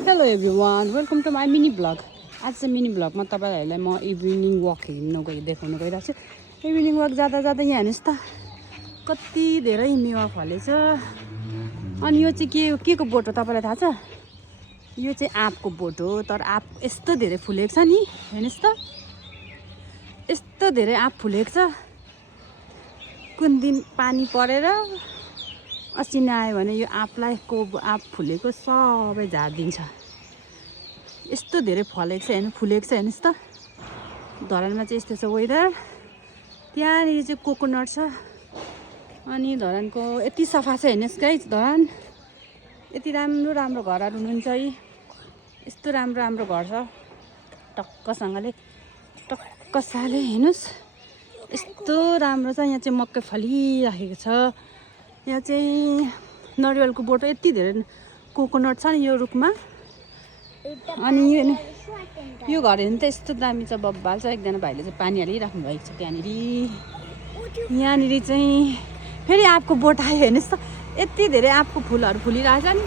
Hello everyone, welcome to my mini blog. आज चाहिँ mini ब्लगमा तपाईँहरूलाई म इभिनिङ वक हिँड्नु देखाउनु गइरहेको छु। इभिनिङ वक जाँदा जाँदा यहाँ हेर्नुहोस् त कति धेरै मेवा फलेछ। अनि यो चाहिँ के को बोट हो तपाईँलाई थाहा छ? यो चाहिँ आँपको बोट हो। तर आँप यस्तो धेरै फुलेको छ नि, हेर्नुहोस् त यस्तो धेरै आँप फुलेको छ। कुन दिन पानी परेर असिना आयो भने यो आँप फुलेको सबै झारिदिन्छ। यस्तो धेरै फुलेको छ हेर्नुहोस् त। धरानमा चाहिँ यस्तो छ वेदर। त्यहाँनिर चाहिँ कोकोनट छ। अनि धरानको यति सफा छ हेर्नुहोस् गाइस। धरान यति राम्रो राम्रो घरहरू हुनुहुन्छ है। यस्तो राम्रो राम्रो घर छ टक्कसँगले हेर्नुहोस्। यस्तो राम्रो छ। यहाँ चाहिँ मकै फलिराखेको छ। यहाँ चाहिँ नरिवलको बोट यति धेरै कोकोनट छ नि यो रुखमा। अनि यो घर हेर्नु त यस्तो दामी छ, बब्बाल छ। एकजना भाइले चाहिँ पानी हालिराख्नु भएको छ त्यहाँनिर। यहाँनिर चाहिँ फेरि आँपको बोट आयो हेर्नुहोस् त। यति धेरै आँपको फुलहरू फुलिरहेछ नि,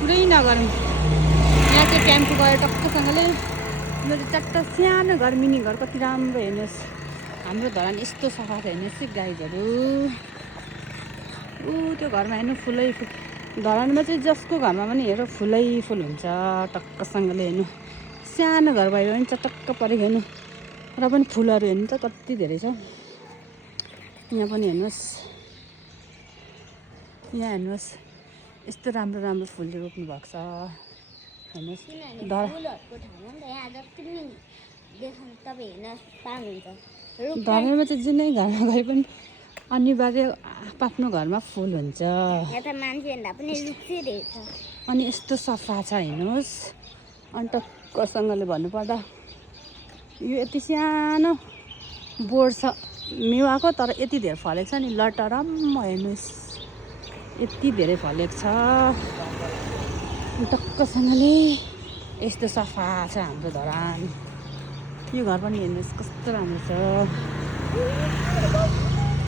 पुरै नगर्नु। यहाँ चाहिँ क्याम्प गयो टक्कसँगले। मेरो चट्ट सानो घर, मिनी घर कति राम्रो हेर्नुहोस्। हाम्रो धरान यस्तो सफा छ हेर्नुहोस् गाइजहरू। त्यो घरमा हेर्नु फुलै फुल। धरानमा चाहिँ जसको घरमा पनि हेर फुलै फुल हुन्छ टक्कसँगले हेर्नु। सानो घर भयो भने चटक्क परेको हेर्नु। र पनि फुलहरू हेर्नु त कति धेरै छ। यहाँ पनि हेर्नुहोस्, यहाँ हेर्नुहोस् यस्तो राम्रो राम्रो फुल रोप्नु भएको छ हेर्नुहोस्। धरानमा चाहिँ जुनै घरमा गए पनि अनिवार्य आफ्नो घरमा फुल हुन्छ। अनि यस्तो सफा छ हेर्नुहोस्। अनि टक्कसँगले भन्नुपर्दा यो यति सानो बोट छ मेवाको, तर यति धेरै फलेको छ नि लटरम्म हेर्नुहोस्। यति धेरै फलेको छ टक्कसँगले। यस्तो सफा छ हाम्रो धरान। यो घर पनि हेर्नुहोस् कस्तो राम्रो छ।